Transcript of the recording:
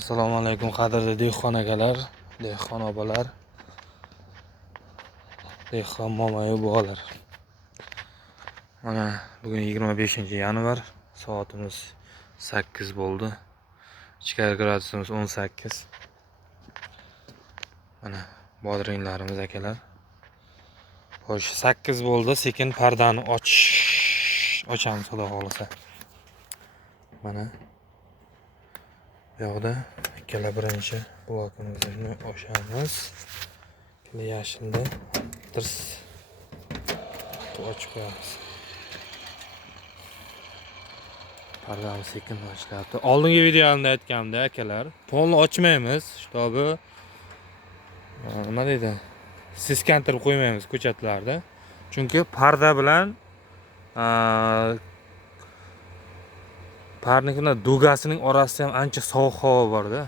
Assalomu alaykum qadrli dehqon akalar, dehqon opalar, dehqon momayu buvalar. Mana bugun 25-yanvar, soatimiz 8 bo'ldi. Ichkari gradusimiz 18. Mana bodringlarimiz akalar. Xo'sh, 8 bo'ldi. Sekin pardani ochamiz xudo xolisa. Mana bu yoqda ikkala birinchi blokimizni ochamiz. Ikkala yashilda tirs ochib qo'yamiz. Pardani sekin ochilyapti. Oldingi videomda aytganimda akalar, polni ochmaymiz, shtobi nima deydi? Siskantirib qo'ymaymiz ko'chatlarda. Chunki parda bilan parnikning dugasining orasida ham ancha sovuq havo bor-da.